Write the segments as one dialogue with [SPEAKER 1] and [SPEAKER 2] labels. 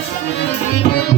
[SPEAKER 1] Thank you.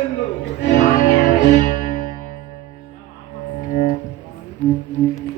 [SPEAKER 1] வேண்டும்